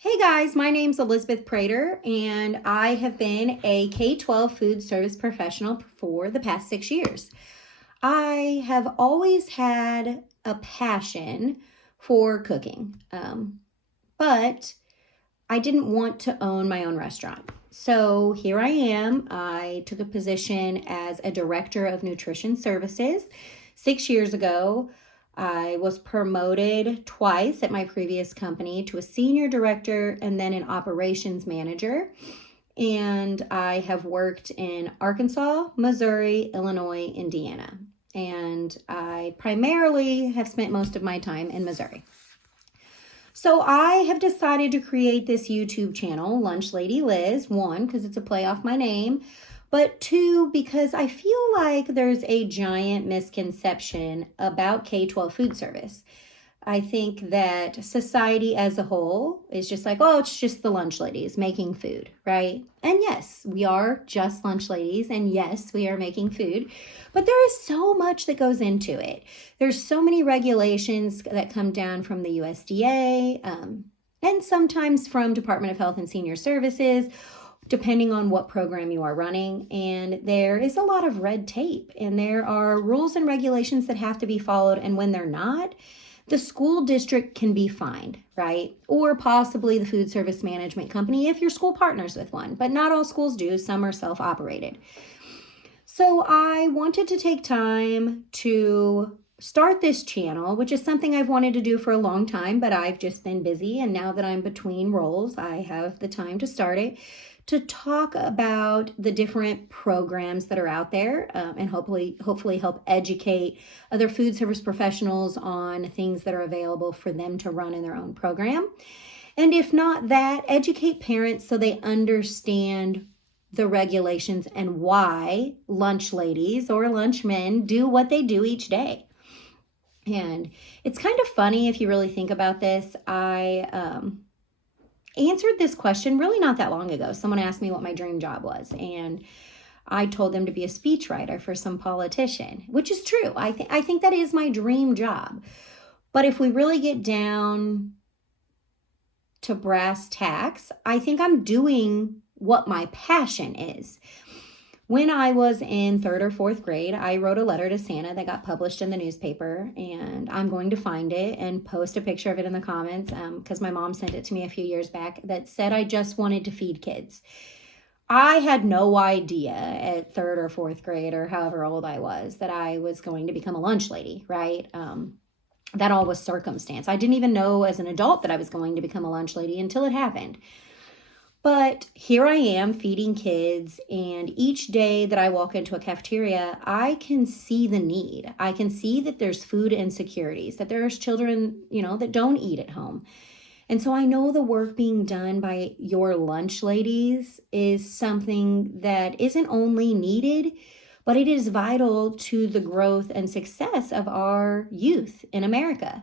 Hey guys, my name's Elizabeth Prater, and I have been a K-12 food service professional for the past 6 years. I have always had a passion for cooking, but I didn't want to own my own restaurant. So here I am. I took a position as a director of nutrition services 6 years ago. I was promoted twice at my previous company to a senior director and then an operations manager. And I have worked in Arkansas, Missouri, Illinois, Indiana. And I primarily have spent most of my time in Missouri. So I have decided to create this YouTube channel, Lunch Lady Liz, one, because it's a play off my name, but two, because I feel like there's a giant misconception about K-12 food service. I think that society as a whole is just like, oh, it's just the lunch ladies making food, right? And yes, we are just lunch ladies, and yes, we are making food, but there is so much that goes into it. There's so many regulations that come down from the USDA, and sometimes from Department of Health and Senior Services, depending on what program you are running. And there is a lot of red tape, and there are rules and regulations that have to be followed, and when they're not, the school district can be fined, right? Or possibly the food service management company if your school partners with one, but not all schools do. Some are self-operated. So I wanted to take time to start this channel, which is something I've wanted to do for a long time, but I've just been busy. And now that I'm between roles, I have the time to start it, to talk about the different programs that are out there, and hopefully help educate other food service professionals on things that are available for them to run in their own program. And if not that, educate parents so they understand the regulations and why lunch ladies or lunchmen do what they do each day. And it's kind of funny if you really think about this. I answered this question really not that long ago. Someone asked me what my dream job was, and I told them to be a speechwriter for some politician, which is true. I think that is my dream job. But if we really get down to brass tacks, I think I'm doing what my passion is. When I was in 3rd or 4th grade, I wrote a letter to Santa that got published in the newspaper, and I'm going to find it and post a picture of it in the comments because my mom sent it to me a few years back, that said I just wanted to feed kids. I had no idea at 3rd or 4th grade or however old I was that I was going to become a lunch lady, right? That all was circumstance. I didn't even know as an adult that I was going to become a lunch lady until it happened. But here I am feeding kids, and each day that I walk into a cafeteria, I can see the need. I can see that there's food insecurities, that there's children, that don't eat at home. And so I know the work being done by your lunch ladies is something that isn't only needed, but it is vital to the growth and success of our youth in America.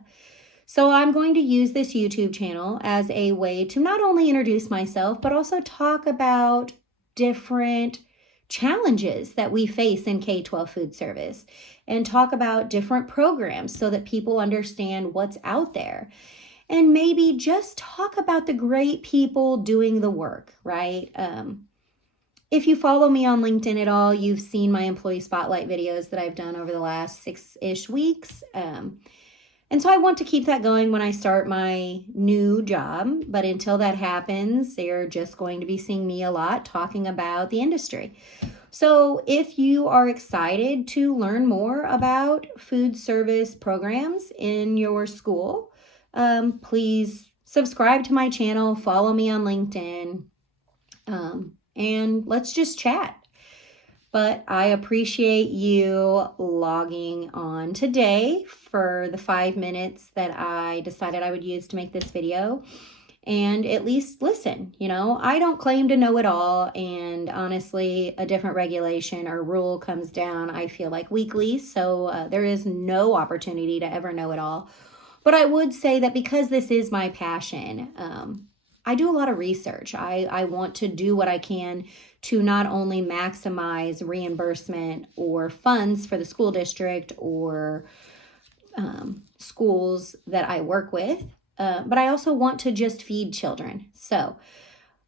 So I'm going to use this YouTube channel as a way to not only introduce myself, but also talk about different challenges that we face in K-12 food service, and talk about different programs so that people understand what's out there. And maybe just talk about the great people doing the work, right? If you follow me on LinkedIn at all, you've seen my employee spotlight videos that I've done over the last 6-ish weeks. And so I want to keep that going when I start my new job. But until that happens, they're just going to be seeing me a lot talking about the industry. So if you are excited to learn more about food service programs in your school, please subscribe to my channel, follow me on LinkedIn, and let's just chat. But I appreciate you logging on today for the 5 minutes that I decided I would use to make this video, and at least listen. I don't claim to know it all, and honestly, a different regulation or rule comes down, I feel like, weekly, so there is no opportunity to ever know it all. But I would say that because this is my passion, I do a lot of research. I want to do what I can to not only maximize reimbursement or funds for the school district or schools that I work with, but I also want to just feed children. So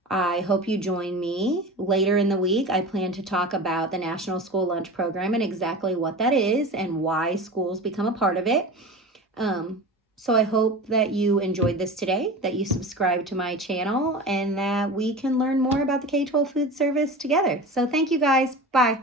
I hope you join me later in the week. I plan to talk about the National School Lunch Program and exactly what that is and why schools become a part of it. So I hope that you enjoyed this today, that you subscribe to my channel, and that we can learn more about the K-12 food service together. So thank you guys. Bye.